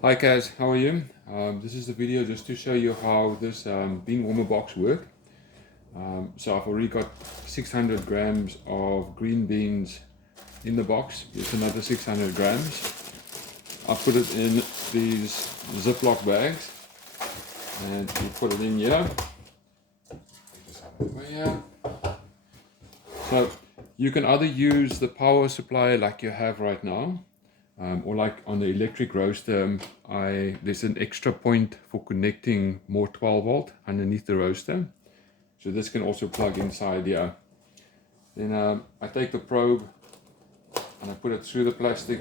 Hi Kaz, how are you? This is the video just to show you how this bean warmer box works. So I've already got 600 grams of green beans in the box. Here's another 600 grams. I put it in these Ziploc bags and you put it in here. So you can either use the power supply like you have right now, or like on the electric roaster, there's an extra point for connecting more 12 volt underneath the roaster. So this can also plug inside here. Then I take the probe and I put it through the plastic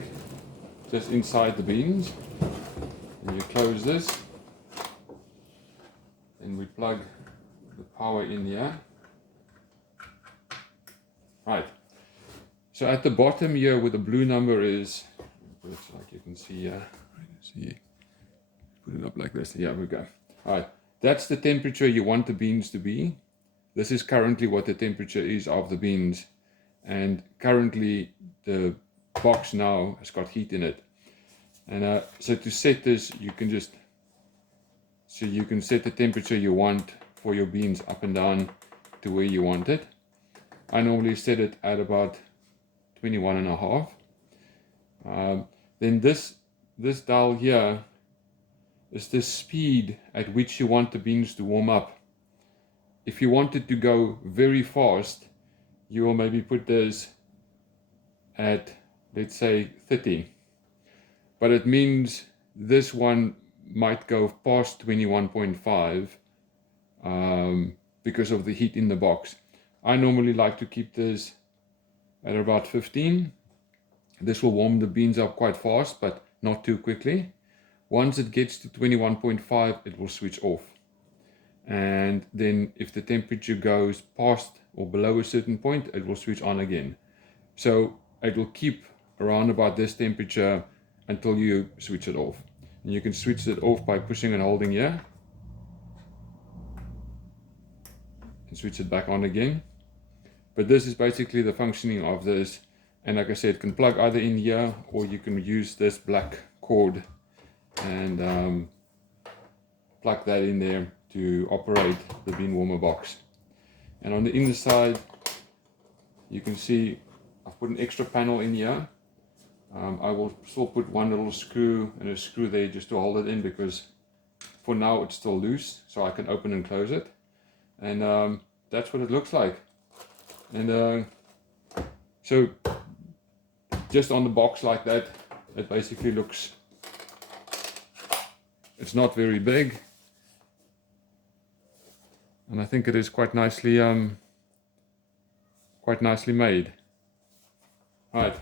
just inside the beans. And you close this. And we plug the power in here. Right. So at the bottom here where the blue number is, it's like you can see here. Put it up like this. Yeah, we go. All right. That's the temperature you want the beans to be. This is currently what the temperature is of the beans. And currently the box now has got heat in it. And so to set this, you can set the temperature you want for your beans up and down to where you want it. I normally set it at about 21.5. Then this dial here is the speed at which you want the beans to warm up. If you want it to go very fast, you will maybe put this at, let's say, 30. But it means this one might go past 21.5 because of the heat in the box. I normally like to keep this at about 15. This will warm the beans up quite fast, but not too quickly. Once it gets to 21.5, it will switch off. And then if the temperature goes past or below a certain point, it will switch on again. So it will keep around about this temperature until you switch it off. And you can switch it off by pushing and holding here. And switch it back on again. But this is basically the functioning of this. And like I said, it can plug either in here or you can use this black cord and plug that in there to operate the bean warmer box. And on the inside, you can see I've put an extra panel in here. I will still put one little screw and a screw there just to hold it in, because for now it's still loose, so I can open and close it. And that's what it looks like. And so just on the box like that, it basically looks, it's not very big, and I think it is quite nicely made. Right,